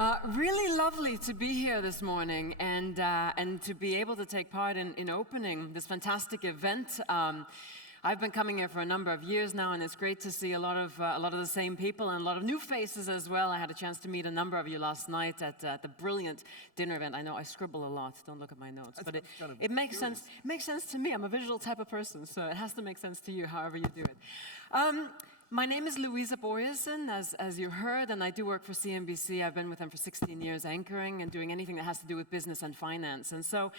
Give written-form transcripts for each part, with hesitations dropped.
Really lovely to be here this morning and to be able to take part in opening this fantastic event. I've been coming here for a number of years now, and it's great to see a lot of the same people and a lot of new faces as well. I had a chance to meet a number of you last night at the brilliant dinner event. I know I scribble a lot. Don't look at my notes, but it makes sense. It makes sense to me. I'm a visual type of person, so it has to make sense to you, however you do it. My name is Louisa Boyesen, as you heard, and I do work for CNBC. I've been with them for 16 years, anchoring and doing anything that has to do with business and finance. And so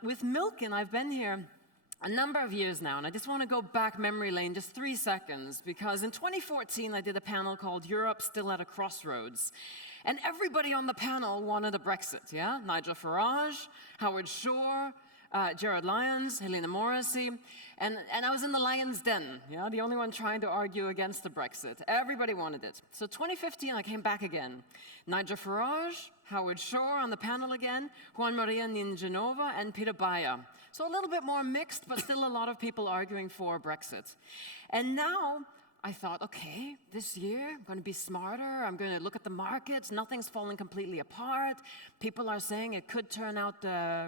with Milken, I've been here a number of years now, and I just want to go back memory lane just 3 seconds, because in 2014, I did a panel called Europe Still at a Crossroads. And everybody on the panel wanted a Brexit, yeah? Nigel Farage, Howard Shore, Gerard Lyons, Helena Morrissey, and I was in the lion's den, yeah, the only one trying to argue against the Brexit. Everybody wanted it. So 2015, I came back again. Nigel Farage, Howard Shore on the panel again, Juan Maria Ninjanova, and Peter Bayer. So a little bit more mixed, but still a lot of people arguing for Brexit. And now, I thought, okay, this year I'm going to be smarter. I'm going to look at the markets. Nothing's falling completely apart. People are saying it could turn out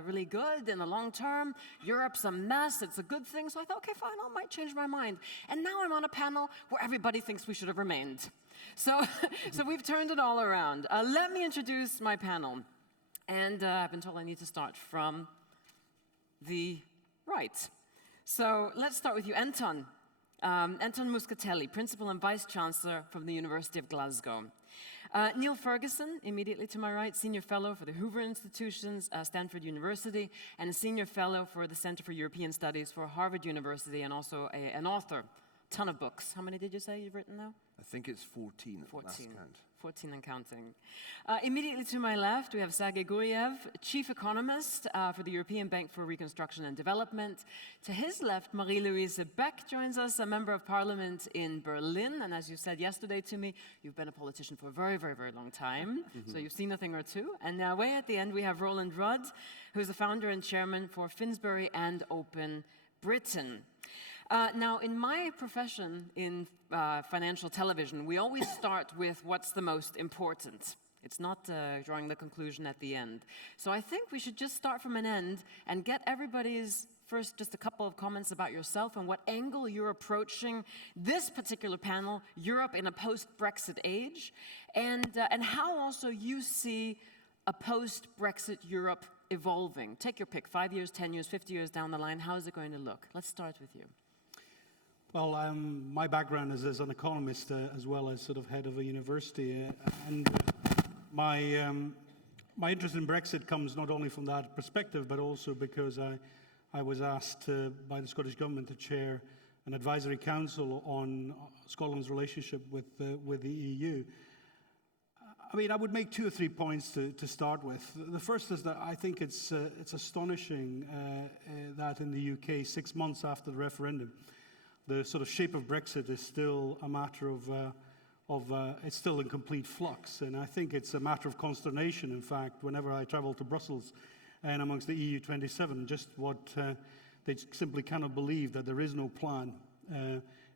really good in the long term. Europe's a mess. It's a good thing. So I thought, okay, fine, I might change my mind. And now I'm on a panel where everybody thinks we should have remained. So we've turned it all around. Let me introduce my panel. And I've been told I need to start from the right. So let's start with you, Anton. Anton Muscatelli, Principal and Vice Chancellor from the University of Glasgow. Niall Ferguson, immediately to my right, Senior Fellow for the Hoover Institutions, Stanford University, and a Senior Fellow for the Center for European Studies for Harvard University, and also an author. Ton of books. How many did you say you've written now? I think it's 14 at the last count. 14 and counting. Immediately to my left, we have Sergei Guriev, Chief Economist for the European Bank for Reconstruction and Development. To his left, Marieluise Beck joins us, a Member of Parliament in Berlin. And as you said yesterday to me, you've been a politician for a very, very, very long time. So you've seen a thing or two. And way at the end, we have Roland Rudd, who's the founder and chairman for Finsbury and Open Britain. Now, in my profession in financial television, we always start with what's the most important. It's not drawing the conclusion at the end. So I think we should just start from an end and get everybody's first just a couple of comments about yourself and what angle you're approaching this particular panel, Europe in a post-Brexit age, and how also you see a post-Brexit Europe evolving. Take your pick, 5 years, 10 years, 50 years down the line. How is it going to look? Let's start with you. Well, my background is as an economist as well as sort of head of a university, and my interest in Brexit comes not only from that perspective, but also because I was asked by the Scottish Government to chair an advisory council on Scotland's relationship with the EU. I mean, I would make 2 or 3 points to start with. The first is that I think it's astonishing that in the UK, 6 months after the referendum, the sort of shape of Brexit is still a matter of it's still in complete flux. And I think it's a matter of consternation, in fact, whenever I travel to Brussels and amongst the EU 27, just what they simply cannot believe that there is no plan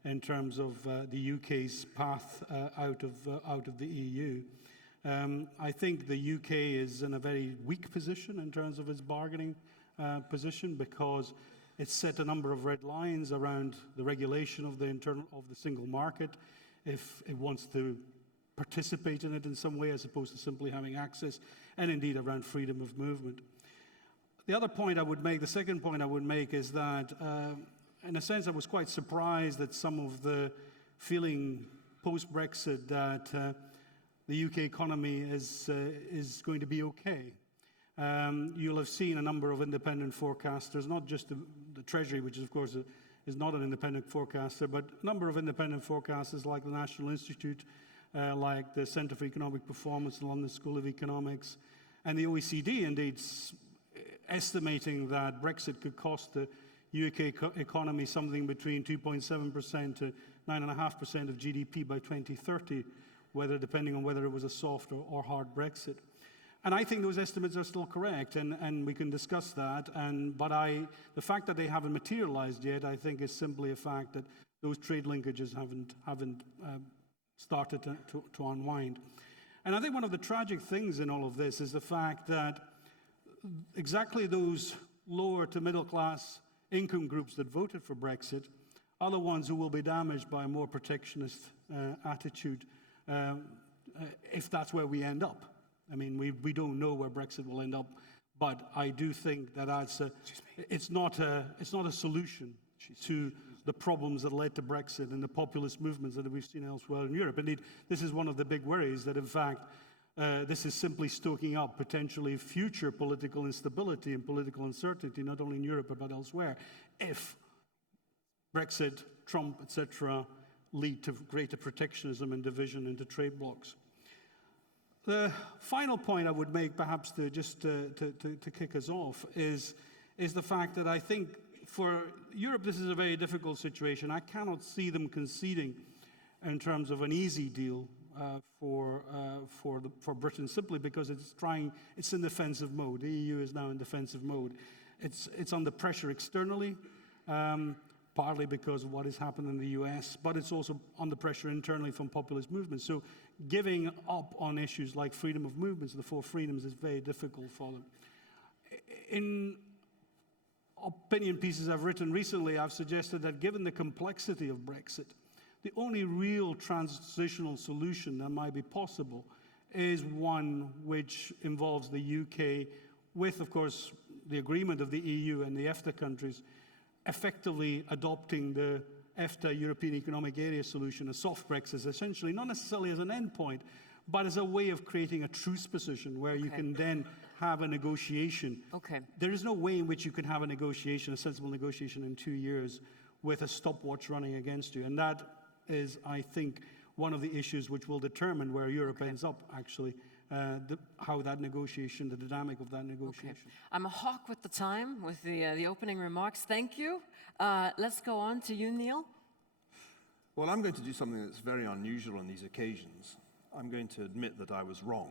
in terms of the UK's path out of the EU. I think the UK is in a very weak position in terms of its bargaining position, because it's set a number of red lines around the regulation of the single market, if it wants to participate in it in some way as opposed to simply having access, and indeed around freedom of movement. The other point I would make, the second point I would make, is that in a sense I was quite surprised at some of the feeling post-Brexit that the UK economy is going to be okay. You'll have seen a number of independent forecasters, not just the Treasury, which of course is not an independent forecaster, but a number of independent forecasters like the National Institute, like the Centre for Economic Performance, the London School of Economics, and the OECD indeed estimating that Brexit could cost the UK economy something between 2.7% to 9.5% of GDP by 2030, depending on whether it was a soft or hard Brexit. And I think those estimates are still correct, and we can discuss that. But the fact that they haven't materialized yet, I think, is simply a fact that those trade linkages haven't started to unwind. And I think one of the tragic things in all of this is the fact that exactly those lower to middle class income groups that voted for Brexit are the ones who will be damaged by a more protectionist attitude if that's where we end up. I mean, we don't know where Brexit will end up, but I do think that it's not a solution to the problems that led to Brexit and the populist movements that we've seen elsewhere in Europe. Indeed, this is one of the big worries, that in fact this is simply stoking up potentially future political instability and political uncertainty, not only in Europe but elsewhere, if Brexit, Trump, etc., lead to greater protectionism and division into trade blocs. The final point I would make, perhaps to kick us off, is the fact that I think for Europe this is a very difficult situation. I cannot see them conceding in terms of an easy deal for Britain, simply because it's in defensive mode. The EU is now in defensive mode. It's under pressure externally, partly because of what has happened in the US, but it's also under pressure internally from populist movements. So giving up on issues like freedom of movements, the four freedoms, is very difficult for them. In opinion pieces I've written recently, I've suggested that given the complexity of Brexit, the only real transitional solution that might be possible is one which involves the UK with, of course, the agreement of the EU and the EFTA countries, effectively adopting the EFTA European Economic Area solution, a soft Brexit, essentially, not necessarily as an endpoint, but as a way of creating a truce position where you can then have a negotiation. There is no way in which you can have a negotiation, a sensible negotiation in 2 years with a stopwatch running against you. And that is, I think, one of the issues which will determine where Europe ends up, actually, how that negotiation, the dynamic of that negotiation. I'm a hawk with the time, with the opening remarks. Thank you. Let's go on to you, Niall. Well, I'm going to do something that's very unusual on these occasions. I'm going to admit that I was wrong.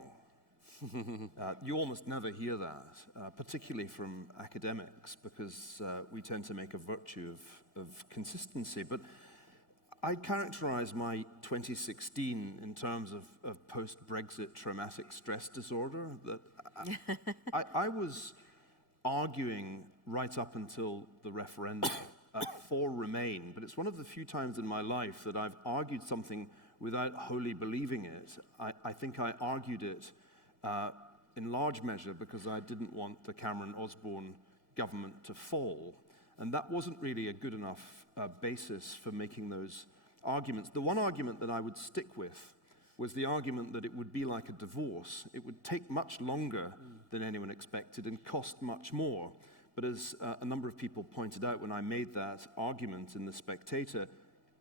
You almost never hear that, particularly from academics, because we tend to make a virtue of consistency. But I'd characterize my 2016 in terms of post-Brexit traumatic stress disorder, that I was arguing right up until the referendum for Remain, but it's one of the few times in my life that I've argued something without wholly believing it. I think I argued it in large measure because I didn't want the Cameron-Osborne government to fall, and that wasn't really a good enough basis for making those arguments. The one argument that I would stick with was the argument that it would be like a divorce. It would take much longer than anyone expected and cost much more. But as a number of people pointed out when I made that argument in The Spectator,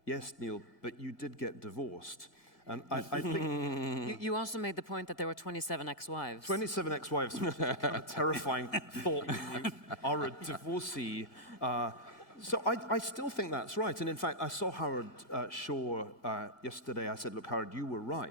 yes, Niall, but you did get divorced. And I think... You also made the point that there were 27 ex-wives. 27 ex-wives, which is kind of a terrifying thought when you are a divorcee. So I still think that's right. And in fact, I saw Howard Shaw yesterday. I said, look, Howard, you were right.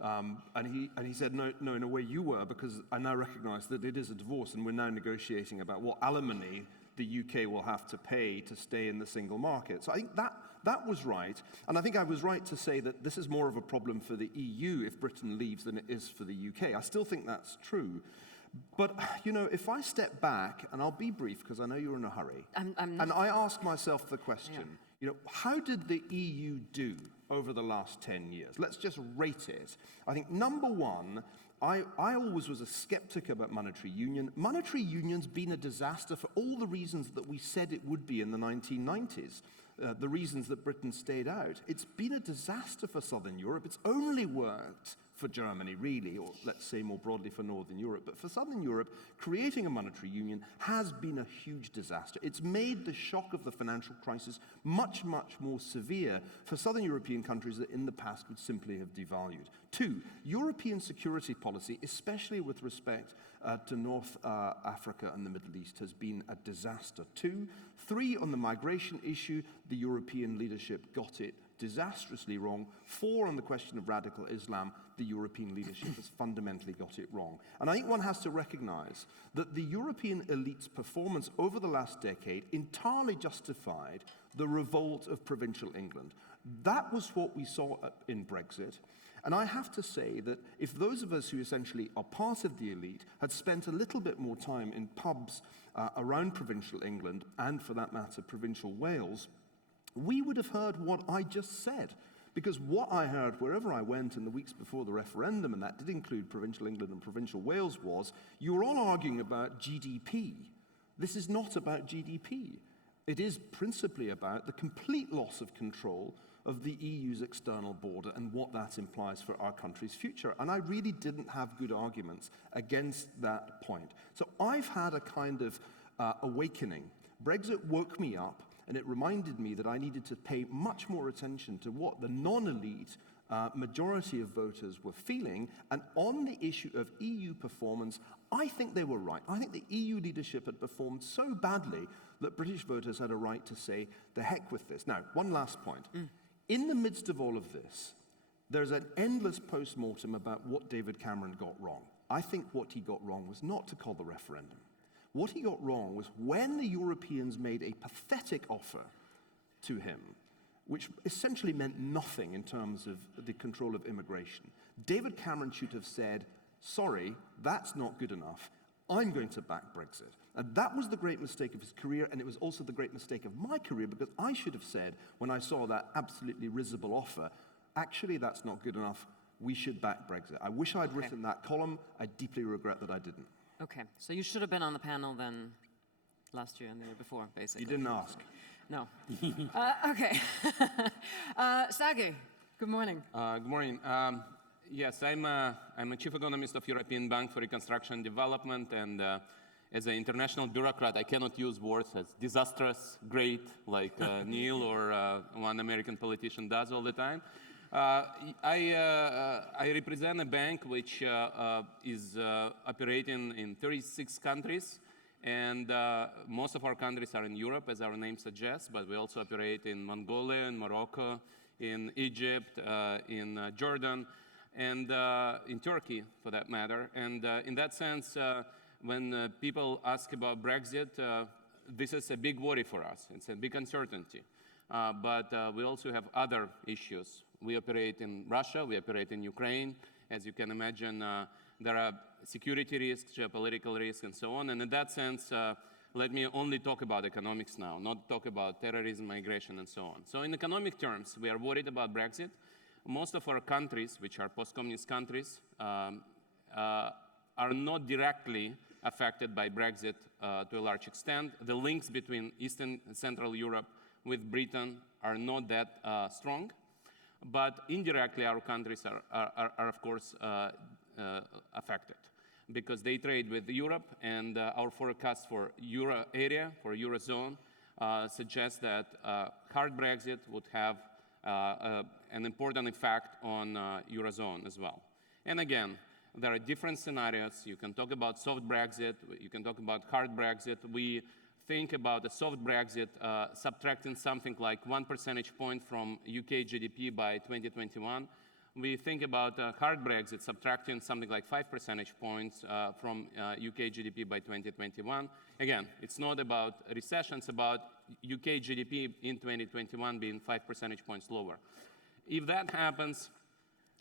And he said, no, in a way you were, because I now recognize that it is a divorce and we're now negotiating about what alimony the UK will have to pay to stay in the single market. So I think that was right. And I think I was right to say that this is more of a problem for the EU if Britain leaves than it is for the UK. I still think that's true. But, you know, if I step back, and I'll be brief because I know you're in a hurry, and I ask myself the question, you know, how did the EU do over the last 10 years? Let's just rate it. I think, number one, I always was a skeptic about monetary union. Monetary union's been a disaster for all the reasons that we said it would be in the 1990s. The reasons that Britain stayed out. It's been a disaster for Southern Europe. It's only worked for Germany, really, or let's say more broadly for Northern Europe. But for Southern Europe, creating a monetary union has been a huge disaster. It's made the shock of the financial crisis much, much more severe for Southern European countries that in the past would simply have devalued. Two, European security policy, especially with respect to North Africa and the Middle East, has been a disaster. Three, on the migration issue, the European leadership got it disastrously wrong. Four, on the question of radical Islam, the European leadership has fundamentally got it wrong. And I think one has to recognize that the European elite's performance over the last decade entirely justified the revolt of provincial England. That was what we saw in Brexit. And I have to say that if those of us who essentially are part of the elite had spent a little bit more time in pubs around provincial England, and for that matter, provincial Wales, we would have heard what I just said. Because what I heard wherever I went in the weeks before the referendum, and that did include provincial England and provincial Wales, was you were all arguing about GDP. This is not about GDP. It is principally about the complete loss of control of the EU's external border and what that implies for our country's future. And I really didn't have good arguments against that point. So I've had a kind of awakening. Brexit woke me up, and it reminded me that I needed to pay much more attention to what the non-elite majority of voters were feeling. And on the issue of EU performance, I think they were right. I think the EU leadership had performed so badly that British voters had a right to say, the heck with this. Now, one last point. In the midst of all of this, there's an endless post-mortem about what David Cameron got wrong. I think what he got wrong was not to call the referendum. What he got wrong was when the Europeans made a pathetic offer to him, which essentially meant nothing in terms of the control of immigration, David Cameron should have said, sorry, that's not good enough. I'm going to back Brexit. And that was the great mistake of his career, and it was also the great mistake of my career, because I should have said, when I saw that absolutely risible offer, actually, that's not good enough. We should back Brexit. I wish I'd written that column. I deeply regret that I didn't. Okay, so you should have been on the panel then last year and the year before, basically. You didn't ask. No. Okay. Sagi, good morning. Good morning. Yes, I'm a chief economist of European Bank for Reconstruction and Development, and as an international bureaucrat, I cannot use words as disastrous, great, like Niall or one American politician does all the time. I represent a bank which is operating in 36 countries, and most of our countries are in Europe, as our name suggests, but we also operate in Mongolia, in Morocco, in Egypt, in Jordan, and in Turkey, for that matter. And in that sense, when people ask about Brexit, this is a big worry for us. It's a big uncertainty. But we also have other issues. We operate in Russia, we operate in Ukraine. As you can imagine, there are security risks, geopolitical risks, and so on. And in that sense, let me only talk about economics now, not talk about terrorism, migration, and so on. So in economic terms, we are worried about Brexit. Most of our countries, which are post-communist countries, are not directly affected by Brexit to a large extent. The links between Eastern and Central Europe with Britain are not that strong. But indirectly, our countries are of course, affected because they trade with Europe, and our forecast for Euro area, for Eurozone, suggests that hard Brexit would have an important effect on Eurozone as well. And again, there are different scenarios. You can talk about soft Brexit, you can talk about hard Brexit. We think about a soft Brexit subtracting something like 1 percentage point from UK GDP by 2021. We think about hard Brexit subtracting something like 5 percentage points from UK GDP by 2021. Again, it's not about recession, it's about UK GDP in 2021 being 5 percentage points lower. If that happens,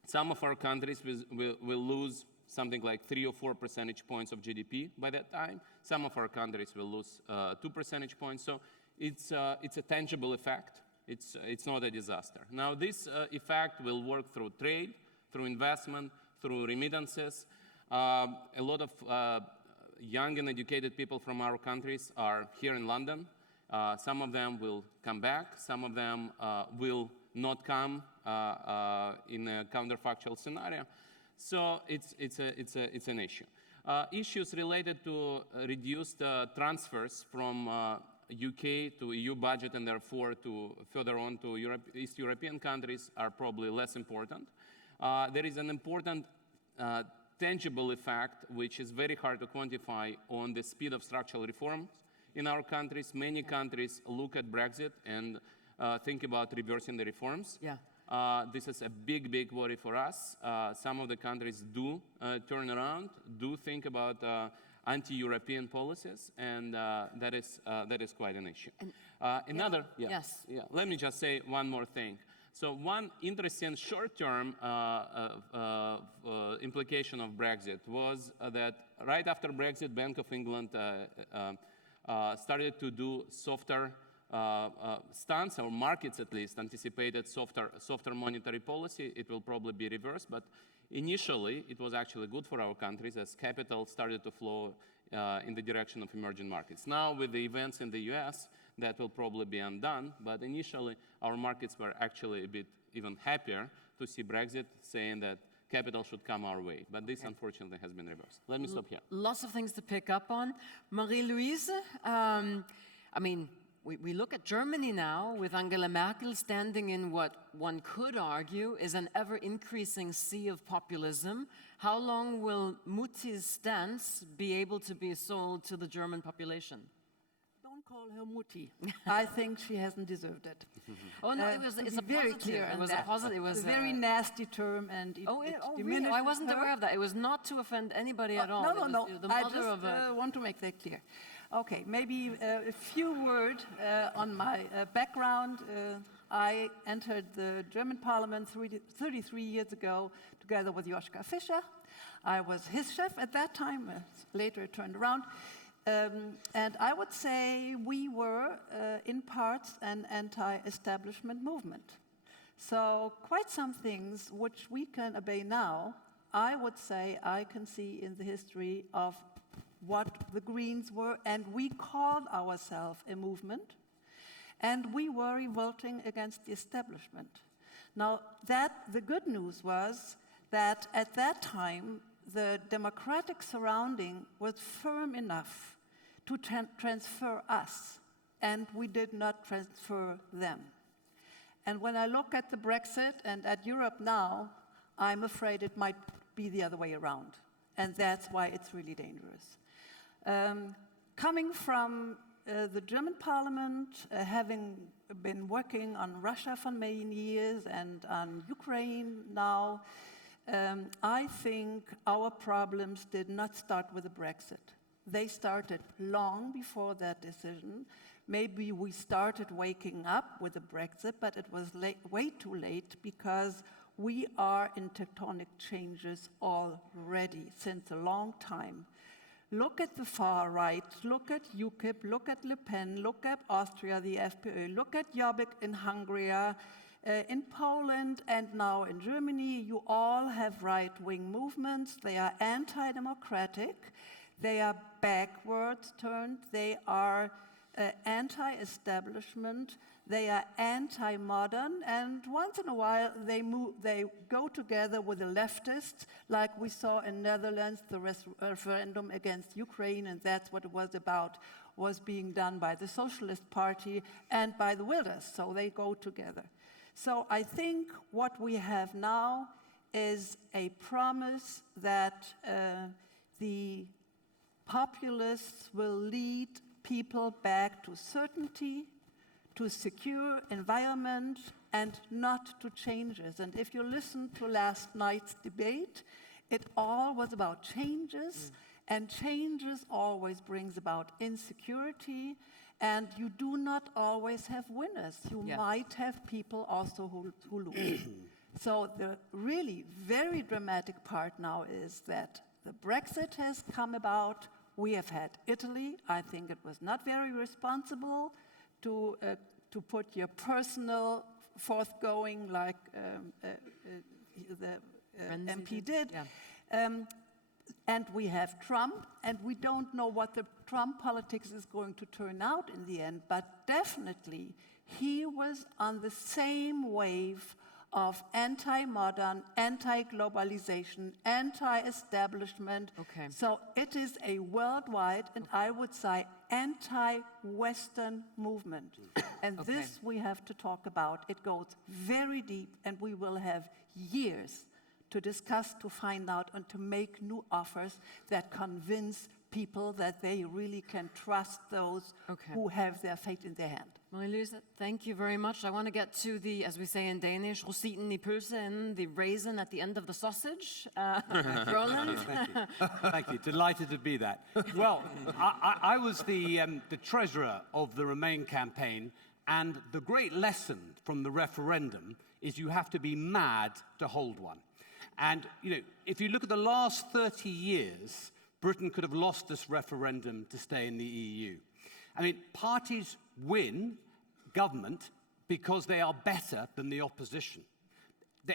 some of our countries will lose something like 3 or 4 percentage points of GDP by that time. Some of our countries will lose 2 percentage points. So it's a tangible effect. It's not a disaster. Now, this effect will work through trade, through investment, through remittances. A lot of young and educated people from our countries are here in London. Some of them will come back. Some of them will not come in a counterfactual scenario. So it's an issue. Issues related to reduced transfers from UK to EU budget and therefore to further on to East European countries are probably less important. There is an important tangible effect which is very hard to quantify on the speed of structural reforms in our countries. Many countries look at Brexit and think about reversing the reforms. Yeah. This is a big, big worry for us. Some of the countries do turn around, do think about anti-European policies, and that is quite an issue. And Another, yes. Let me just say one more thing. So one interesting short-term implication of Brexit was that right after Brexit, Bank of England started to do softer stance, or markets at least anticipated softer monetary policy. It will probably be reversed, but initially it was actually good for our countries as capital started to flow in the direction of emerging markets. Now with the events in the US, that will probably be undone, but initially our markets were actually a bit even happier to see Brexit, saying that capital should come our way. But this, unfortunately, has been reversed. Let me stop here. Lots of things to pick up on. Marieluise, I mean, we look at Germany now with Angela Merkel standing in what one could argue is an ever-increasing sea of populism. How long will Mutti's stance be able to be sold to the German population? Don't call her Mutti. I think she hasn't deserved it. Oh no, it's a very positive. clear. It was a positive. It was a very nasty term, and it really? diminishes I wasn't her. aware of that. It was not to offend anybody at all. No. It was the I mother just of a... want to make that clear. Okay, maybe a few words on my background. I entered the German Parliament 33 years ago together with Joschka Fischer. I was his chef at that time. Later it turned around. And I would say we were, in parts, an anti-establishment movement. So quite some things which we can obey now, I would say I can see in the history of what the Greens were, and we called ourselves a movement, and we were revolting against the establishment. Now, the good news was that at that time, the democratic surrounding was firm enough to transfer us, and we did not transfer them. And when I look at the Brexit and at Europe now, I'm afraid it might be the other way around, and that's why it's really dangerous. Coming from the German Parliament, having been working on Russia for many years and on Ukraine now, I think our problems did not start with the Brexit. They started long before that decision. Maybe we started waking up with the Brexit, but it was way too late because we are in tectonic changes already since a long time. Look at the far right, look at UKIP, look at Le Pen, look at Austria, the FPÖ, look at Jobbik in Hungary, in Poland, and now in Germany. You all have right-wing movements. They are anti-democratic, they are backwards turned, they are anti-establishment, they are anti-modern, and once in a while they go together with the leftists, like we saw in Netherlands, the referendum against Ukraine, and that's what it was about, was being done by the Socialist Party and by the Wilders, so they go together. So I think what we have now is a promise that the populists will lead people back to certainty, to secure environment, and not to changes. And if you listen to last night's debate, it all was about changes, and changes always brings about insecurity, and you do not always have winners. You might have people also who lose. So the really very dramatic part now is that the Brexit has come about. We have had Italy. I think it was not very responsible to put your personal forthgoing like the MP did. Yeah. And we have Trump, and we don't know what the Trump politics is going to turn out in the end, but definitely he was on the same wave of anti-modern, anti-globalization, anti-establishment. Okay. So it is a worldwide, and I would say, anti-Western movement. And this we have to talk about. It goes very deep, and we will have years to discuss, to find out, and to make new offers that convince people that they really can trust those who have their fate in their hand. Marieluise, thank you very much. I want to get to the, as we say in Danish, rosinen i pølsen, the raisin at the end of the sausage. Roland? Thank you. Delighted to be that. Well, I was the treasurer of the Remain campaign, and the great lesson from the referendum is you have to be mad to hold one. And, if you look at the last 30 years, Britain could have lost this referendum to stay in the EU. I mean, parties win government because they are better than the opposition.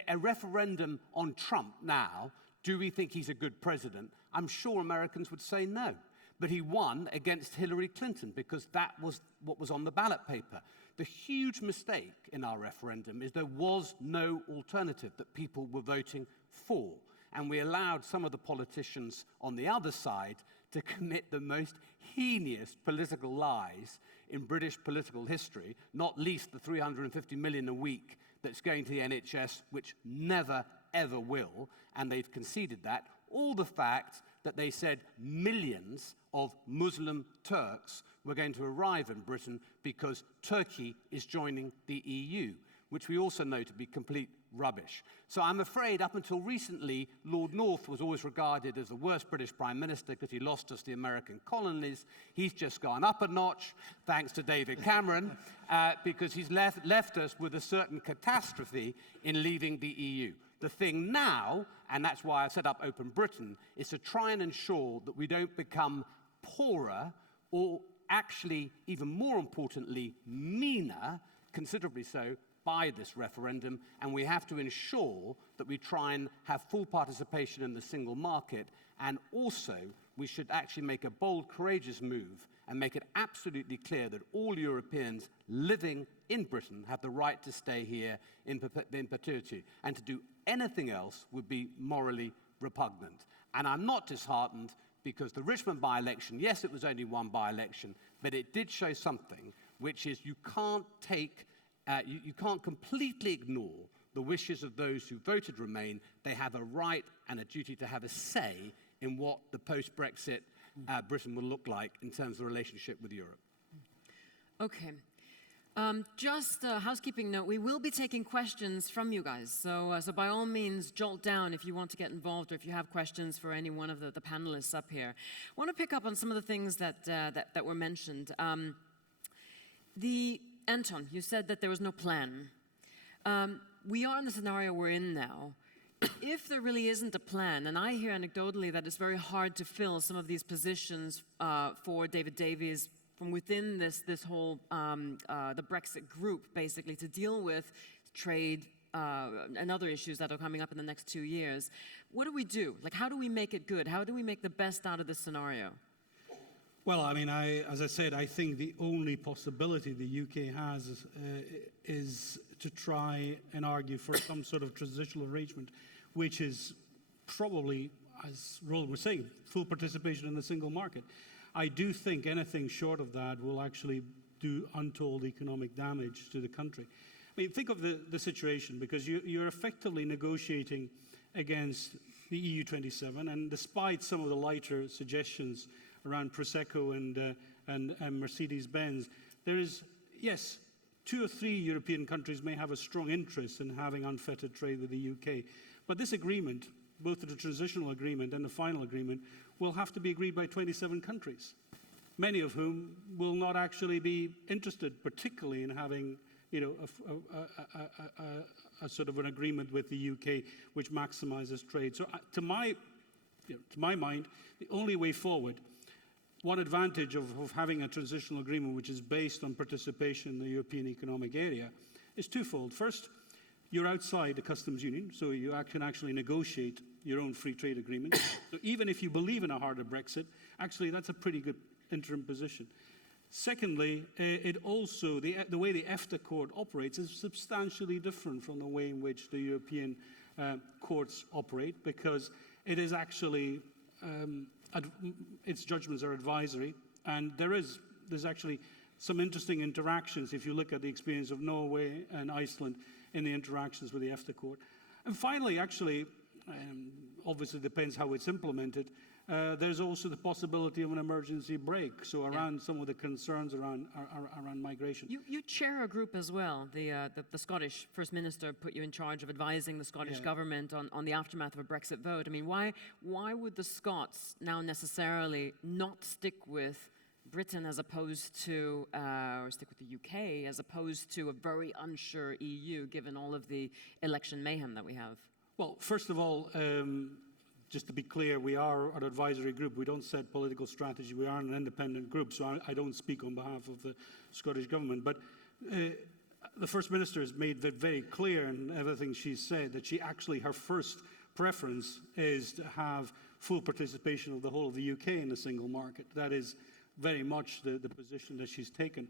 A referendum on Trump now, do we think he's a good president? I'm sure Americans would say no. But he won against Hillary Clinton because that was what was on the ballot paper. The huge mistake in our referendum is there was no alternative that people were voting for. And we allowed some of the politicians on the other side to commit the most heinous political lies in British political history, not least the 350 million a week that's going to the NHS, which never, ever will, and they've conceded that. All the fact that they said millions of Muslim Turks were going to arrive in Britain because Turkey is joining the EU, which we also know to be complete rubbish. So I'm afraid up until recently, Lord North was always regarded as the worst British Prime Minister because he lost us the American colonies. He's just gone up a notch, thanks to David Cameron, because he's left us with a certain catastrophe in leaving the EU. The thing now, and that's why I set up Open Britain, is to try and ensure that we don't become poorer or actually, even more importantly, meaner, considerably so, by this referendum, and we have to ensure that we try and have full participation in the single market, and also we should actually make a bold, courageous move and make it absolutely clear that all Europeans living in Britain have the right to stay here in perpetuity, and to do anything else would be morally repugnant. And I'm not disheartened because the Richmond by-election, yes, it was only one by-election, but it did show something, which is you can't completely ignore the wishes of those who voted Remain. They have a right and a duty to have a say in what the post-Brexit Britain will look like in terms of the relationship with Europe. Okay. Just a housekeeping note, we will be taking questions from you guys. So by all means, jolt down if you want to get involved or if you have questions for any one of the panelists up here. I want to pick up on some of the things that were mentioned. Anton, you said that there was no plan. We are in the scenario we're in now. If there really isn't a plan, and I hear anecdotally that it's very hard to fill some of these positions for David Davies from within this whole, the Brexit group, basically, to deal with trade and other issues that are coming up in the next 2 years. What do we do? Like, how do we make it good? How do we make the best out of this scenario? Well, I mean, as I said, I think the only possibility the UK has is to try and argue for some sort of transitional arrangement, which is probably, as Roland was saying, full participation in the single market. I do think anything short of that will actually do untold economic damage to the country. I mean, think of the situation, because you're effectively negotiating against the EU27, and despite some of the lighter suggestions around Prosecco and Mercedes-Benz, there is, yes, 2 or 3 European countries may have a strong interest in having unfettered trade with the UK. But this agreement, both the transitional agreement and the final agreement, will have to be agreed by 27 countries, many of whom will not actually be interested particularly in having, a sort of an agreement with the UK which maximizes trade. So to my mind, the only way forward, one advantage of having a transitional agreement which is based on participation in the European Economic Area is twofold. First, you're outside the customs union, so you can actually negotiate your own free trade agreement. So even if you believe in a harder Brexit, actually that's a pretty good interim position. Secondly, it also, the way the EFTA court operates is substantially different from the way in which the European courts operate, because it is actually, its judgments are advisory, and there's actually some interesting interactions if you look at the experience of Norway and Iceland in the interactions with the EFTA court. And finally, actually, obviously depends how it's implemented, there's also the possibility of an emergency break, so around some of the concerns around migration. You chair a group as well. The Scottish First Minister put you in charge of advising the Scottish government on the aftermath of a Brexit vote. I mean, why would the Scots now necessarily not stick with Britain as opposed to, or stick with the UK, as opposed to a very unsure EU, given all of the election mayhem that we have? Well, first of all, just to be clear, we are an advisory group. We don't set political strategy. We are an independent group, so I don't speak on behalf of the Scottish Government. But the First Minister has made that very clear in everything she's said, that she actually, her first preference is to have full participation of the whole of the UK in the single market. That is very much the position that she's taken.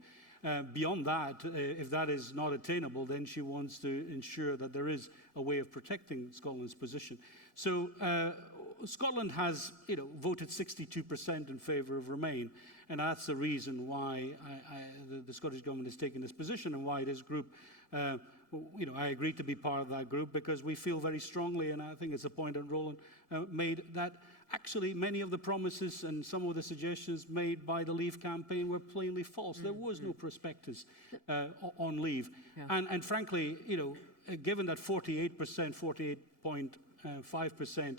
Beyond that, if that is not attainable, then she wants to ensure that there is a way of protecting Scotland's position. So Scotland has, voted 62% in favour of Remain, and that's the reason why the Scottish Government has taken this position, and why this group, I agreed to be part of that group, because we feel very strongly, and I think it's a point that Roland made, that actually many of the promises and some of the suggestions made by the Leave campaign were plainly false. There was no prospectus on Leave. Yeah. And frankly, given that 48.5%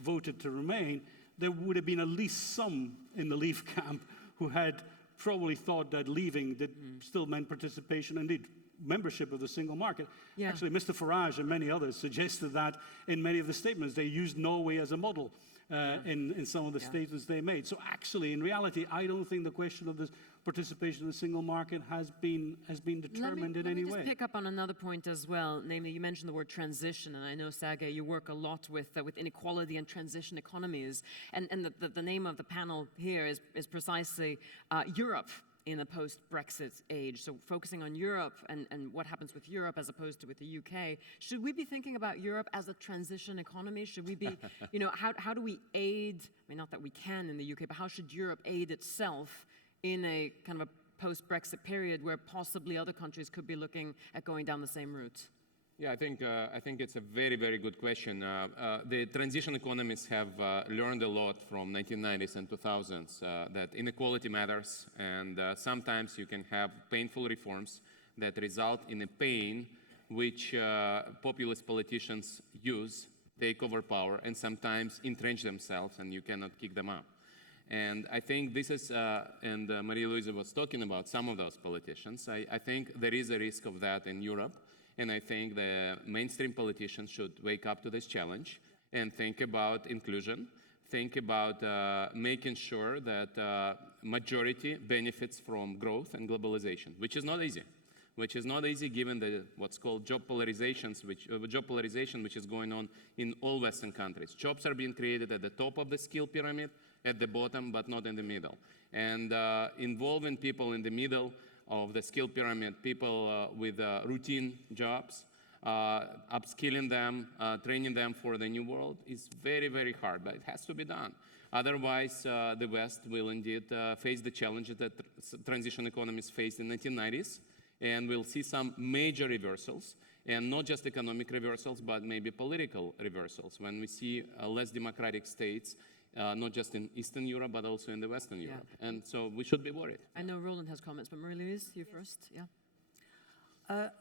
voted to Remain, there would have been at least some in the Leave camp who had probably thought that leaving still meant participation, indeed membership of the single market. Yeah. Actually, Mr. Farage and many others suggested that in many of the statements. They used Norway as a model in some of the statements they made. So actually, in reality, I don't think the question of the participation in the single market has been determined in any way. Let me just pick up on another point as well. Namely, you mentioned the word transition, and I know, Sergei, you work a lot with inequality and transition economies. And the name of the panel here is precisely Europe in a post-Brexit age. So focusing on Europe and what happens with Europe as opposed to with the UK. Should we be thinking about Europe as a transition economy? Should we be, how do we aid, not that we can in the UK, but how should Europe aid itself in a kind of a post-Brexit period where possibly other countries could be looking at going down the same route? Yeah, I think it's a very, very good question. The transition economists have learned a lot from 1990s and 2000s that inequality matters, and sometimes you can have painful reforms that result in a pain which populist politicians use, take over power, and sometimes entrench themselves, and you cannot kick them out. And I think this is, and Marieluise was talking about some of those politicians. I think there is a risk of that in Europe. And I think the mainstream politicians should wake up to this challenge and think about inclusion, think about making sure that majority benefits from growth and globalization, which is not easy. Given what's called job polarization, which is going on in all Western countries. Jobs are being created at the top of the skill pyramid, at the bottom, but not in the middle. And involving people in the middle of the skill pyramid, people with routine jobs, upskilling them, training them for the new world is very, very hard, but it has to be done. Otherwise, the West will indeed face the challenges that transition economies faced in the 1990s, and we'll see some major reversals, and not just economic reversals, but maybe political reversals, when we see less democratic states not just in Eastern Europe, but also in the Western Europe. And so we should be worried. I know Roland has comments, but Marieluise, you first. Yeah.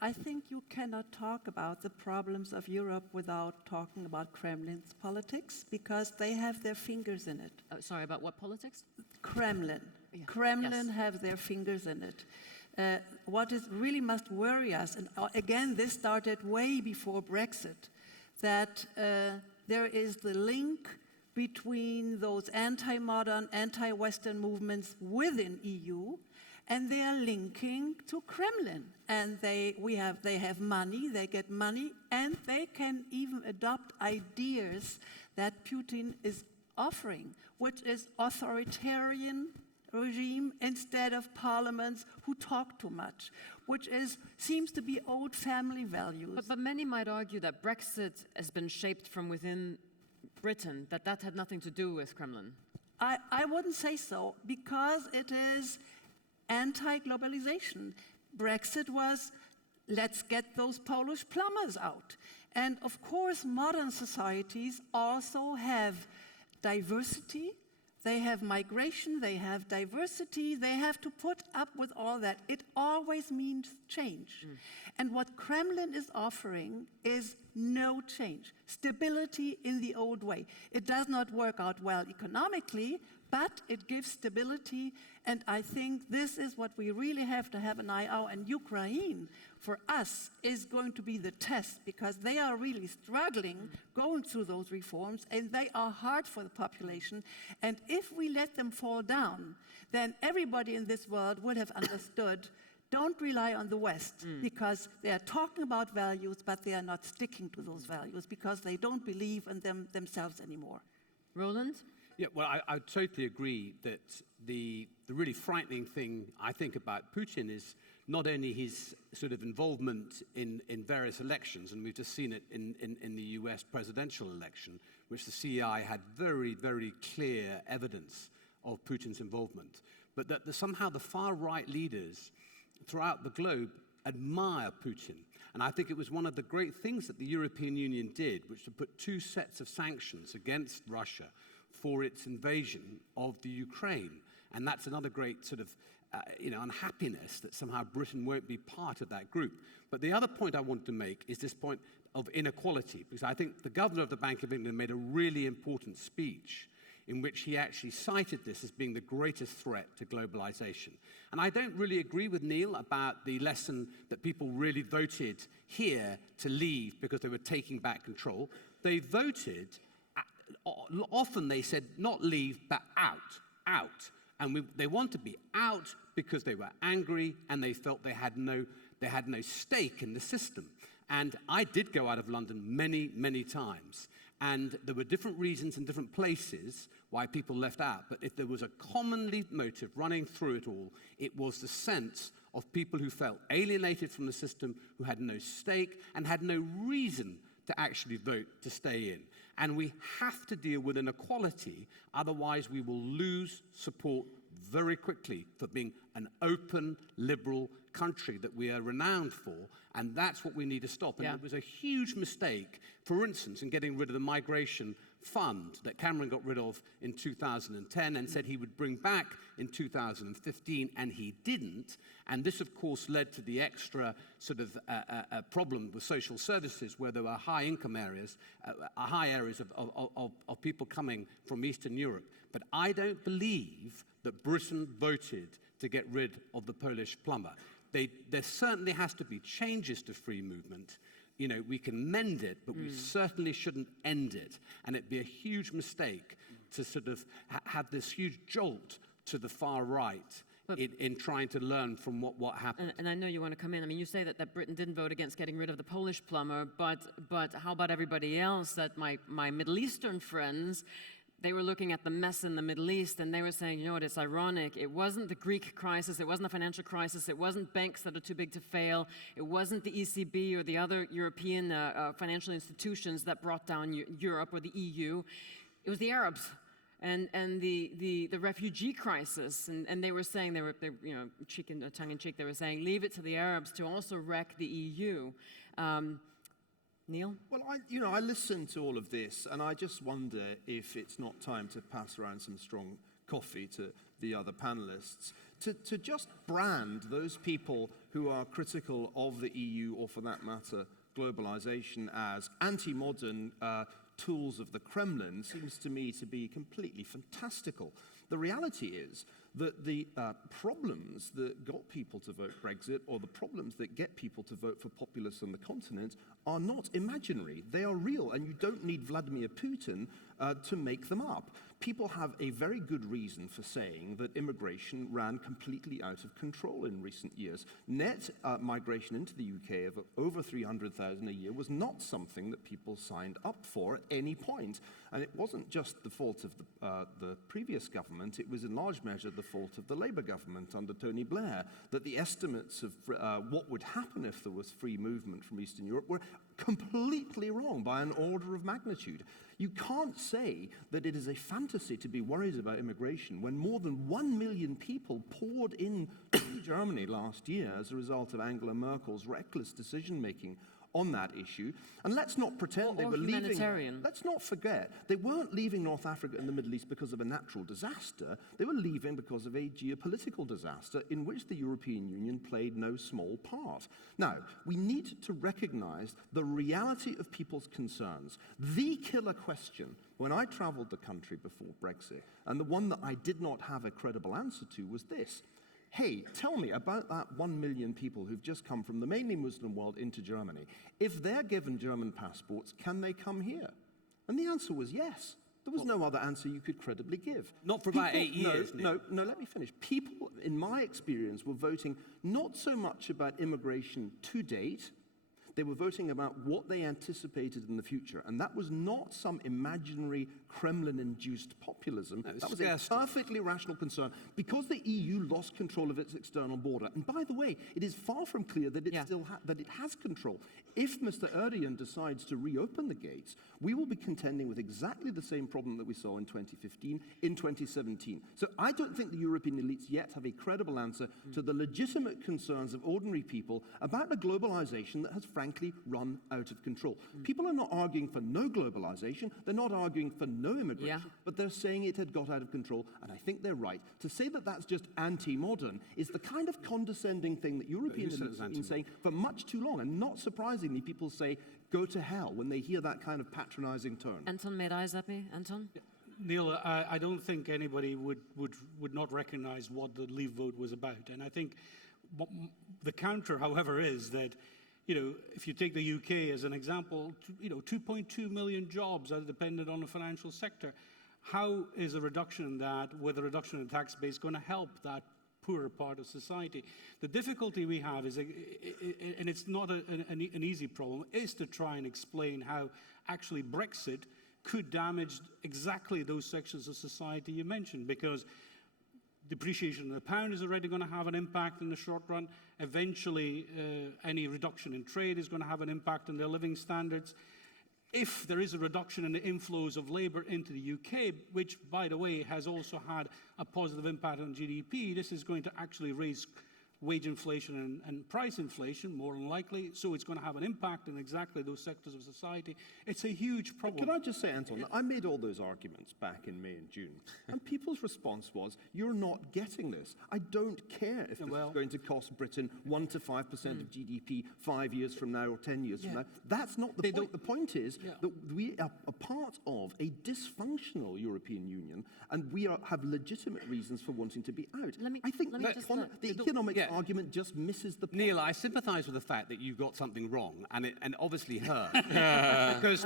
I think you cannot talk about the problems of Europe without talking about Kremlin's politics, because they have their fingers in it. Sorry, about what politics? Kremlin. Yeah. Kremlin have their fingers in it. What really must worry us, and again, this started way before Brexit, that there is the link between those anti-modern, anti-Western movements within EU, and they are linking to Kremlin. And they have money, they get money, and they can even adopt ideas that Putin is offering, which is authoritarian regime instead of parliaments who talk too much, which seems to be old family values. But many might argue that Brexit has been shaped from within Britain, that had nothing to do with Kremlin. I wouldn't say so, because it is anti-globalization. Brexit was, let's get those Polish plumbers out. And of course, modern societies also have diversity, they have migration, they have diversity, they have to put up with all that. It always means change. And what Kremlin is offering is no change. Stability in the old way. It does not work out well economically, but it gives stability, and I think this is what we really have to have an eye on. And Ukraine, for us, is going to be the test, because they are really struggling going through those reforms, and they are hard for the population. And if we let them fall down, then everybody in this world would have understood, don't rely on the West, because they are talking about values, but they are not sticking to those values, because they don't believe in them themselves anymore. Roland? Yeah, well, I totally agree that the really frightening thing I think about Putin is not only his sort of involvement in various elections, and we've just seen it in the US presidential election, which the CEI had very, very clear evidence of Putin's involvement, but that somehow the far-right leaders throughout the globe admire Putin. And I think it was one of the great things that the European Union did, which to put 2 sets of sanctions against Russia for its invasion of the Ukraine. And that's another great sort of unhappiness that somehow Britain won't be part of that group. But the other point I want to make is this point of inequality, because I think the governor of the Bank of England made a really important speech in which he actually cited this as being the greatest threat to globalization. And I don't really agree with Niall about the lesson that people really voted here to leave because they were taking back control. They voted, often they said not leave, but out. And they want to be out because they were angry and they felt they had no stake in the system. And I did go out of London many, many times. And there were different reasons in different places why people left out. But if there was a commonly motive running through it all, it was the sense of people who felt alienated from the system, who had no stake and had no reason to actually vote to stay in. And we have to deal with inequality, otherwise we will lose support very quickly for being an open, liberal country that we are renowned for, and that's what we need to stop. And it was a huge mistake, for instance, in getting rid of the migration fund that Cameron got rid of in 2010 and said he would bring back in 2015, and he didn't. And this, of course, led to the extra sort of problem with social services, where there were high-income areas, high areas of people coming from Eastern Europe. But I don't believe that Britain voted to get rid of the Polish plumber. There certainly has to be changes to free movement. You know, we can mend it, but we certainly shouldn't end it. And it'd be a huge mistake to sort of have this huge jolt to the far right in trying to learn from what happened. And I know you want to come in. I mean, you say that Britain didn't vote against getting rid of the Polish plumber, but how about everybody else? That my Middle Eastern friends, they were looking at the mess in the Middle East, and they were saying, you know what, it's ironic. It wasn't the Greek crisis. It wasn't a financial crisis. It wasn't banks that are too big to fail. It wasn't the ECB or the other European financial institutions that brought down Europe or the EU. It was the Arabs and the refugee crisis. And they were saying, they were tongue in cheek, they were saying, leave it to the Arabs to also wreck the EU. Niall? Well, I listen to all of this, and I just wonder if it's not time to pass around some strong coffee to the other panelists, to just brand those people who are critical of the EU, or for that matter, globalization, as anti-modern tools of the Kremlin seems to me to be completely fantastical. The reality is that the problems that got people to vote Brexit, or the problems that get people to vote for populists on the continent, are not imaginary. They are real, and you don't need Vladimir Putin to make them up. People have a very good reason for saying that immigration ran completely out of control in recent years. Net migration into the UK of over 300,000 a year was not something that people signed up for at any point. And it wasn't just the fault of the previous government, it was in large measure the fault of the Labour government under Tony Blair, that the estimates of what would happen if there was free movement from Eastern Europe were completely wrong by an order of magnitude. You can't say that it is a fantasy to be worried about immigration when more than 1 million people poured into Germany last year as a result of Angela Merkel's reckless decision-making on that issue. And let's not pretend they Or were leaving. humanitarian. Let's not forget, they weren't leaving North Africa and the Middle East because of a natural disaster. They were leaving because of a geopolitical disaster in which the European Union played no small part. Now, we need to recognize the reality of people's concerns. The killer question when I traveled the country before Brexit, and the one that I did not have a credible answer to, was this. Hey, tell me about that 1 million people who've just come from the mainly Muslim world into Germany. If they're given German passports, can they come here? And the answer was yes. There was no other answer you could credibly give. Not for about 8 years, No, let me finish. People, in my experience, were voting not so much about immigration to date. They were voting about what they anticipated in the future. And that was not some imaginary Kremlin-induced populism. No, that was a perfectly rational concern because the EU lost control of its external border. And by the way, it is far from clear that it that it has control. If Mr. Erdogan decides to reopen the gates, we will be contending with exactly the same problem that we saw in 2015, in 2017. So I don't think the European elites yet have a credible answer to the legitimate concerns of ordinary people about a globalization that has frankly run out of control. People are not arguing for no globalization, they're not arguing for no immigration, but they're saying it had got out of control, and I think they're right. To say that that's just anti-modern is the kind of condescending thing that European elites have been saying for much too long, and not surprisingly, people say, go to hell, when they hear that kind of patronizing tone. Anton, may I zap me? Anton? Neil, I don't think anybody would not recognize what the Leave vote was about. And I think the counter, however, is that, if you take the UK as an example, 2.2 million jobs are dependent on the financial sector. How is a reduction in that, with a reduction in tax base, going to help that poorer part of society? The difficulty we have is, and it's not an easy problem, is to try and explain how actually Brexit could damage exactly those sections of society you mentioned, because depreciation of the pound is already going to have an impact in the short run. Eventually, any reduction in trade is going to have an impact on their living standards. If there is a reduction in the inflows of labour into the UK, which, by the way, has also had a positive impact on GDP, this is going to actually raise wage inflation and price inflation, more than likely, so it's going to have an impact on exactly those sectors of society. It's a huge problem. Can I just say, Anton, I made all those arguments back in May and June, and people's response was, you're not getting this. I don't care if this is going to cost Britain 1 to 5% of GDP 5 years from now or 10 years from now. That's not the point. The point is that we are a part of a dysfunctional European Union, and we have legitimate reasons for wanting to be out. I think the economic argument just misses the point. Neil, I sympathise with the fact that you got something wrong, and it obviously hurt,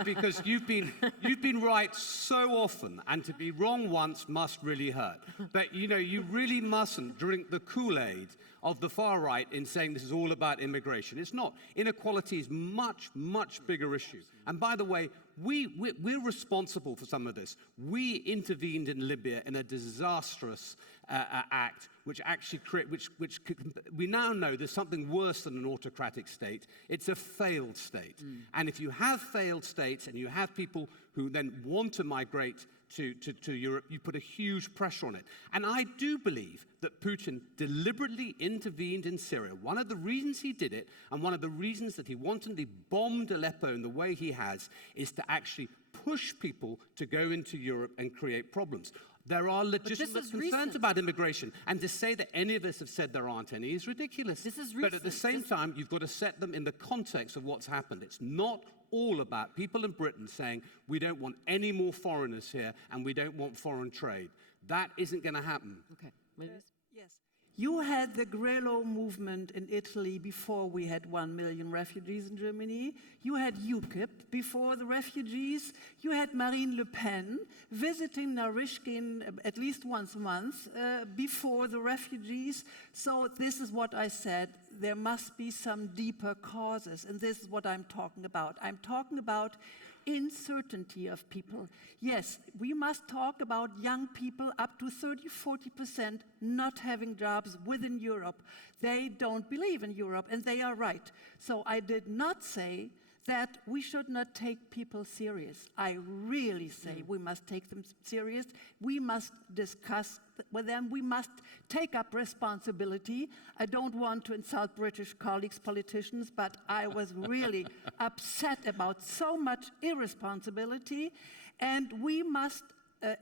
because you've been right so often, and to be wrong once must really hurt. But you really mustn't drink the Kool-Aid of the far right in saying this is all about immigration. It's not. Inequality is much, much bigger issue. And by the way, we're responsible for some of this. We intervened in Libya in a disastrous act, which actually we now know there's something worse than an autocratic state. It's a failed state. And if you have failed states and you have people who then want to migrate to Europe, you put a huge pressure on it. And I do believe that Putin deliberately intervened in Syria. One of the reasons he did it, and one of the reasons that he wantonly bombed Aleppo in the way he has, is to actually push people to go into Europe and create problems. There are legitimate concerns about immigration, and to say that any of us have said there aren't any is ridiculous. But at the same time, you've got to set them in the context of what's happened. It's not all about people in Britain saying, we don't want any more foreigners here, and we don't want foreign trade. That isn't going to happen. Okay. Yes. You had the Grillo movement in Italy before we had 1 million refugees in Germany. You had UKIP before the refugees. You had Marine Le Pen visiting Narishkin at least once a month before the refugees. So this is what I said. There must be some deeper causes, and this is what I'm talking about. I'm talking about uncertainty of people. Yes, we must talk about young people up to 30–40% not having jobs within Europe. They don't believe in Europe, and they are right. So I did not say that we should not take people serious. I really say we must take them serious. We must discuss with them. We must take up responsibility. I don't want to insult British colleagues, politicians, but I was really upset about so much irresponsibility, and we must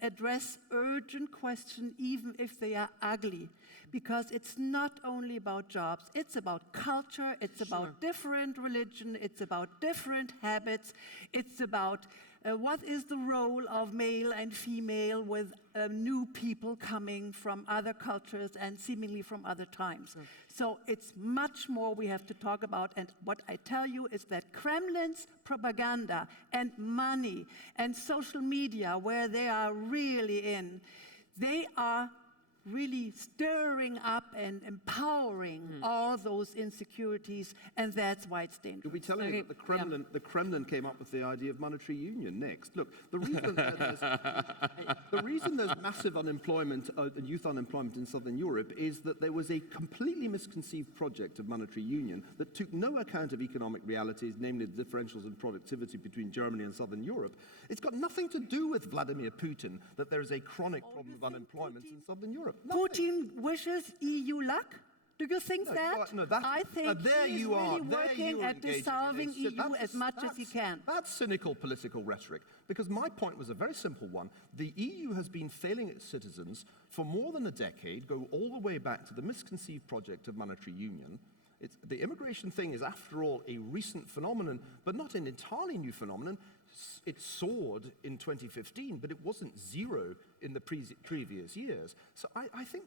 address urgent questions, even if they are ugly, because it's not only about jobs, it's about culture, it's about different religion, it's about different habits, it's about what is the role of male and female with new people coming from other cultures and seemingly from other times. So it's much more we have to talk about, and what I tell you is that Kremlin's propaganda and money and social media, where they are really in, they are really stirring up and empowering all those insecurities, and that's why it's dangerous. You'll be telling me that the Kremlin came up with the idea of monetary union next. Look, the reason there's massive unemployment, youth unemployment in Southern Europe, is that there was a completely misconceived project of monetary union that took no account of economic realities, namely the differentials in productivity between Germany and Southern Europe. It's got nothing to do with Vladimir Putin that there is a chronic problem of unemployment in Southern Europe. Putin wishes EU luck? Do you think that? No, that's, I think there he is you are. really working at dissolving EU as much as he can. That's cynical political rhetoric, because my point was a very simple one. The EU has been failing its citizens for more than a decade, go all the way back to the misconceived project of monetary union. The immigration thing is, after all, a recent phenomenon, but not an entirely new phenomenon. It soared in 2015, but it wasn't zero in the previous years. So I think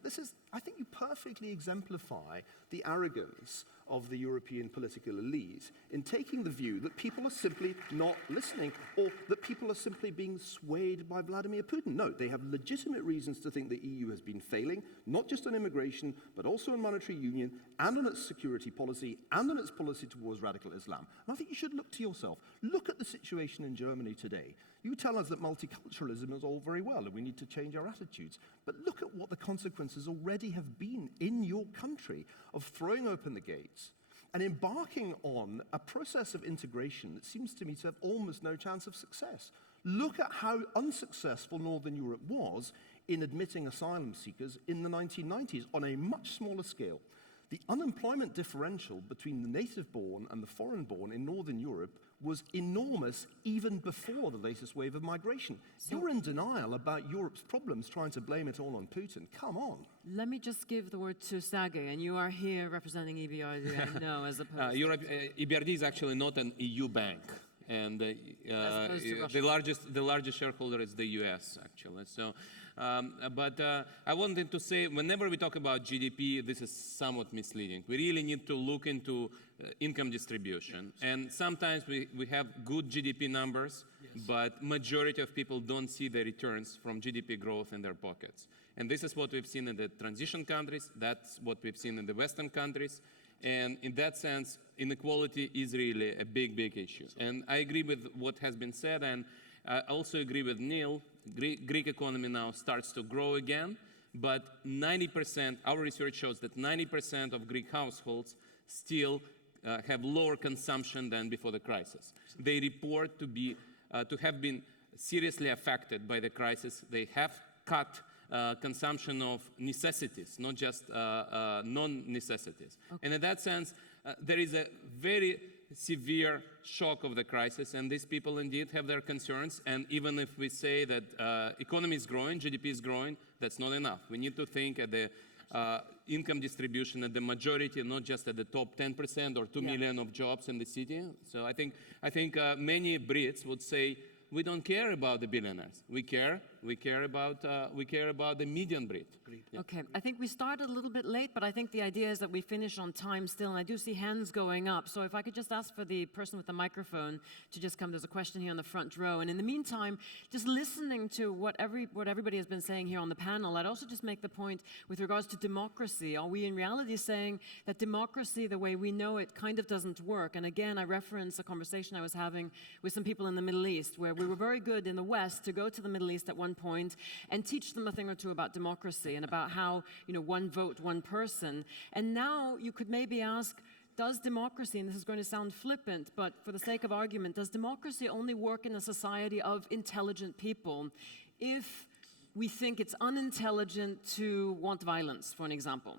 you perfectly exemplify the arrogance of the European political elite in taking the view that people are simply not listening, or that people are simply being swayed by Vladimir Putin. No, they have legitimate reasons to think the EU has been failing, not just on immigration, but also on monetary union, and on its security policy, and on its policy towards radical Islam. And I think you should look to yourself. Look at the situation in Germany today. You tell us that multiculturalism is all very well and we need to change our attitudes. But look at what the consequences already have been in your country of throwing open the gates and embarking on a process of integration that seems to me to have almost no chance of success. Look at how unsuccessful Northern Europe was in admitting asylum seekers in the 1990s on a much smaller scale. The unemployment differential between the native-born and the foreign-born in Northern Europe was enormous even before the latest wave of migration. You're in denial about Europe's problems, trying to blame it all on Putin. Come on. Let me just give the word to Sergei, and you are here representing EBRD, I know, as opposed EBRD is actually not an EU bank. And the largest shareholder is the US, actually. So, but I wanted to say, whenever we talk about GDP, this is somewhat misleading. We really need to look into income distribution. And sometimes we have good GDP numbers, but majority of people don't see the returns from GDP growth in their pockets. And this is what we've seen in the transition countries. That's what we've seen in the Western countries. And in that sense, inequality is really a big, big issue. And I agree with what has been said, and I also agree with Niall. Greek economy now starts to grow again, but 90%, our research shows that 90% of Greek households still have lower consumption than before the crisis. They report to have been seriously affected by the crisis. They have cut consumption of necessities, not just non-necessities. Okay. And in that sense, there is a very severe shock of the crisis, and these people indeed have their concerns. And even if we say that economy is growing, GDP is growing, that's not enough. We need to think at the income distribution at the majority, not just at the top 10% or 2 million of jobs in the city. So I think many Brits would say, we don't care about the billionaires. We care about the median Brit. Yeah. Okay, I think we started a little bit late, but I think the idea is that we finish on time still, and I do see hands going up. So if I could just ask for the person with the microphone to just come. There's a question here on the front row. And in the meantime, just listening to what everybody has been saying here on the panel, I'd also just make the point with regards to democracy. Are we in reality saying that democracy, the way we know it, kind of doesn't work? And again, I reference a conversation I was having with some people in the Middle East, where we were very good in the West to go to the Middle East at one point and teach them a thing or two about democracy and about how, one vote, one person. And now you could maybe ask, does democracy, and this is going to sound flippant, but for the sake of argument, does democracy only work in a society of intelligent people if we think it's unintelligent to want violence, for an example?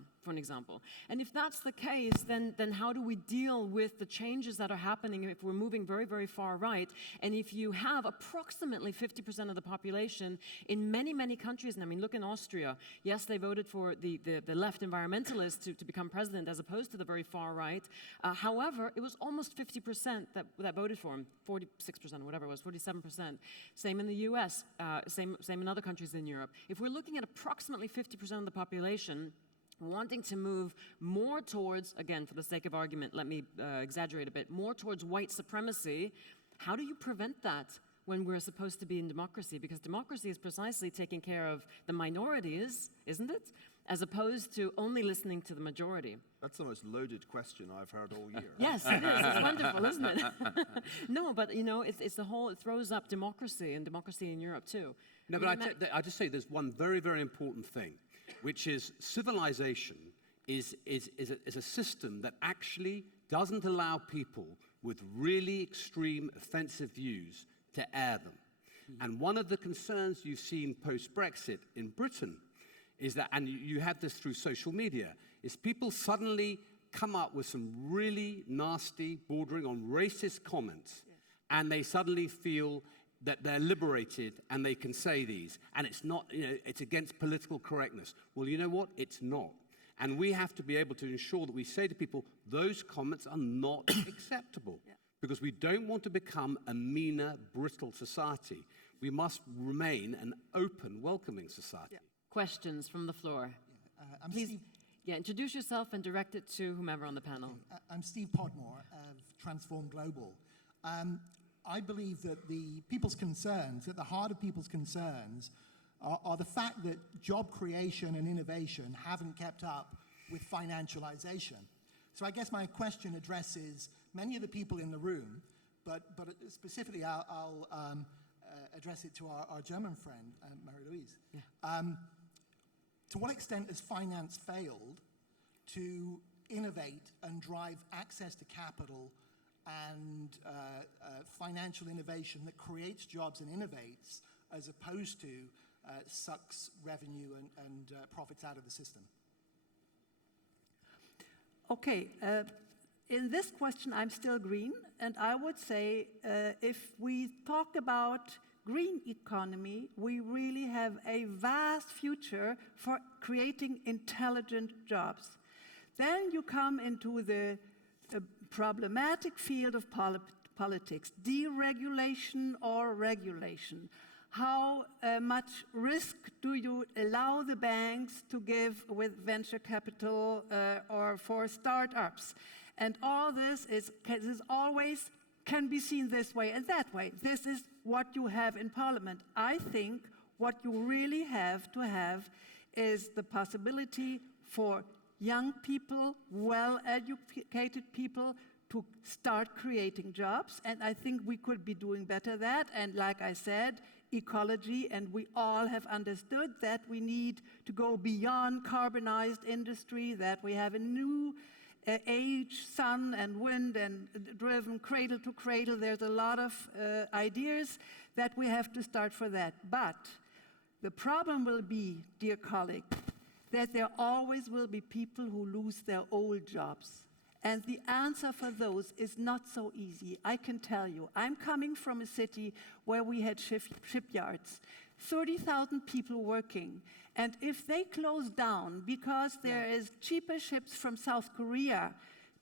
And if that's the case, then how do we deal with the changes that are happening if we're moving very, very far right? And if you have approximately 50% of the population in many, many countries, and I mean, look in Austria, yes, they voted for the left environmentalists to become president as opposed to the very far right. However, it was almost 50% that voted for him, 46% or whatever it was, 47%. Same in the US, same in other countries in Europe. If we're looking at approximately 50% of the population wanting to move more towards, again, for the sake of argument, let me exaggerate a bit, more towards white supremacy, how do you prevent that when we're supposed to be in democracy? Because democracy is precisely taking care of the minorities, isn't it? As opposed to only listening to the majority. That's the most loaded question I've heard all year. Yes, it is. It's wonderful, isn't it? No, but you know, it's the whole, it throws up democracy, and democracy in Europe too. No, but I just say there's one very, very important thing, which is civilization is a system that actually doesn't allow people with really extreme offensive views to air them. And one of the concerns you've seen post-Brexit in Britain is that, and you have this through social media, is people suddenly come up with some really nasty, bordering on racist comments, and they suddenly feel that they're liberated and they can say these. And it's not, you know, it's against political correctness. Well, you know what? It's not. And we have to be able to ensure that we say to people, those comments are not acceptable. Because we don't want to become a meaner, brittle society. We must remain an open, welcoming society. Questions from the floor. I'm Please, Steve, introduce yourself and direct it to whomever on the panel. I'm Steve Podmore of Transform Global. I believe that the people's concerns, at the heart of people's concerns, are the fact that job creation and innovation haven't kept up with financialization. So I guess my question addresses many of the people in the room, but specifically I'll address it to our German friend, Marieluise. To what extent has finance failed to innovate and drive access to capital and financial innovation that creates jobs and innovates, as opposed to sucks revenue and profits out of the system? Okay, in this question, I'm still green, and I would say if we talk about green economy, we really have a vast future for creating intelligent jobs. Then you come into the problematic field of politics, deregulation or regulation. How much risk do you allow the banks to give with venture capital or for startups? And all this is always can be seen this way and that way. This is what you have in Parliament. I think what you really have to have is the possibility for young people, well-educated people, to start creating jobs. And I think we could be doing better that. And like I said, ecology, and we all have understood that we need to go beyond carbonized industry, that we have a new age, sun and wind and driven cradle to cradle. There's a lot of ideas that we have to start for that. But the problem will be, dear colleague, that there always will be people who lose their old jobs. And the answer for those is not so easy. I can tell you, I'm coming from a city where we had shipyards, 30,000 people working. And if they close down because there is cheaper ships from South Korea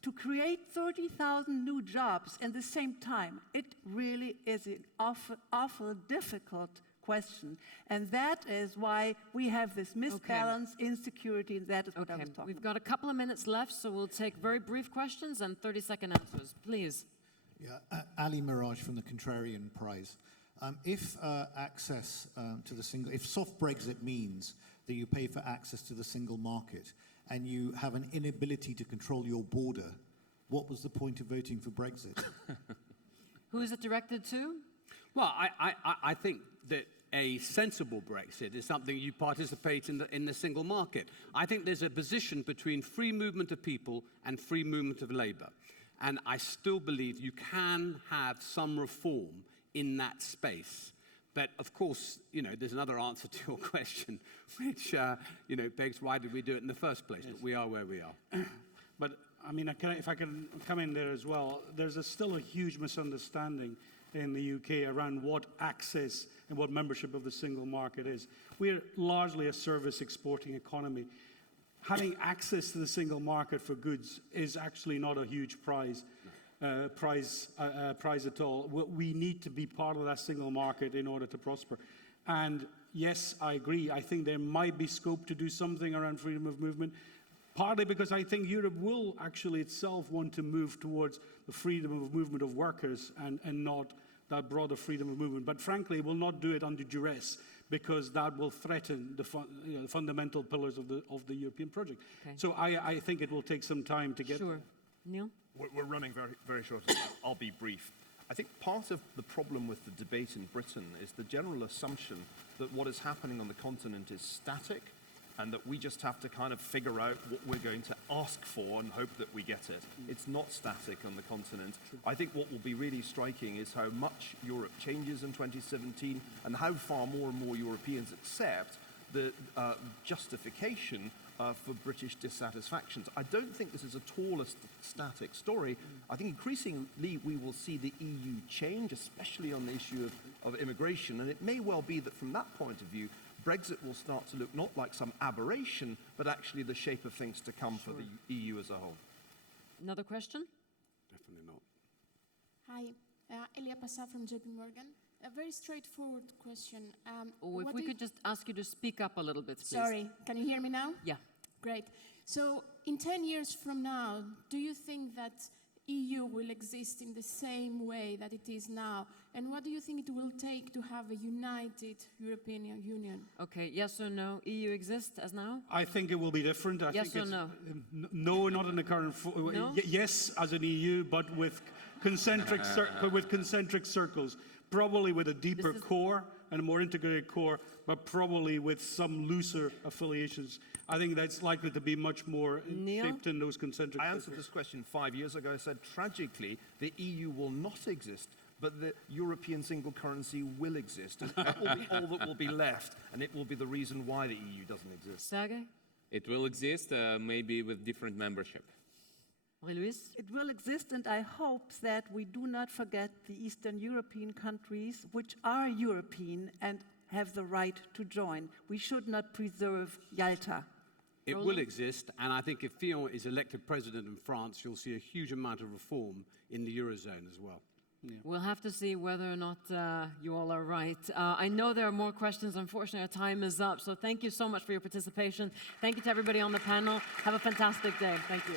to create 30,000 new jobs in the same time, it really is an awful difficult question. And that is why we have this misbalance, insecurity, and that is what I was talking We've got a couple of minutes left, so we'll take very brief questions and 30-second answers. Please. Yeah, Ali Mirage from the Contrarian Prize. If access to the single, if soft Brexit means that you pay for access to the single market and you have an inability to control your border, what was the point of voting for Brexit? Who is it directed to? Well, I think that a sensible Brexit is something you participate in the single market. I think there's a position between free movement of people and free movement of labour. And I still believe you can have some reform in that space. But of course, there's another answer to your question, which, begs why did we do it in the first place? Yes. But we are where we are. But I mean, if I can come in there as well, there's still a huge misunderstanding in the UK around what access and what membership of the single market is. We're largely a service exporting economy. Having access to the single market for goods is actually not a huge prize at all. We need to be part of that single market in order to prosper. And yes, I agree. I think there might be scope to do something around freedom of movement, partly because I think Europe will actually itself want to move towards the freedom of movement of workers and not that broader freedom of movement. But frankly, will not do it under duress, because that will threaten the fundamental pillars of the European project. Okay. So I think it will take some time to get there. Niall? We're running very, very short. I'll be brief. I think part of the problem with the debate in Britain is the general assumption that what is happening on the continent is static, and that we just have to kind of figure out what we're going to ask for and hope that we get it. It's not static on the continent. I think what will be really striking is how much Europe changes in 2017 and how far more and more Europeans accept the justification for British dissatisfactions. I don't think this is at all a static story. I think increasingly we will see the EU change, especially on the issue of immigration, and it may well be that from that point of view, Brexit will start to look not like some aberration, but actually the shape of things to come for the EU as a whole. Another question? Definitely not. Hi, Elia Passa from JP Morgan. A very straightforward question. If we could just ask you to speak up a little bit, please. Sorry, can you hear me now? Yeah. Great. So in 10 years from now, do you think that EU will exist in the same way that it is now? And what do you think it will take to have a united European Union? Okay, yes or no? EU exists as now? I think it will be different. Yes or no? No, not in the current. No? Yes, as an EU, but with concentric circles, probably with a deeper core and a more integrated core, but probably with some looser affiliations. I think that's likely to be much more shaped in those concentric circles. I answered this question 5 years ago. I said, tragically, the EU will not exist, but the European single currency will exist. And that will be all that will be left, and it will be the reason why the EU doesn't exist. Sergey? It will exist, maybe with different membership. Marieluise? It will exist, and I hope that we do not forget the Eastern European countries, which are European and have the right to join. We should not preserve Yalta. It will exist, and I think if Fillon is elected president in France, you'll see a huge amount of reform in the Eurozone as well. Yeah. We'll have to see whether or not you all are right. I know there are more questions. Unfortunately, our time is up. So thank you so much for your participation. Thank you to everybody on the panel. Have a fantastic day. Thank you.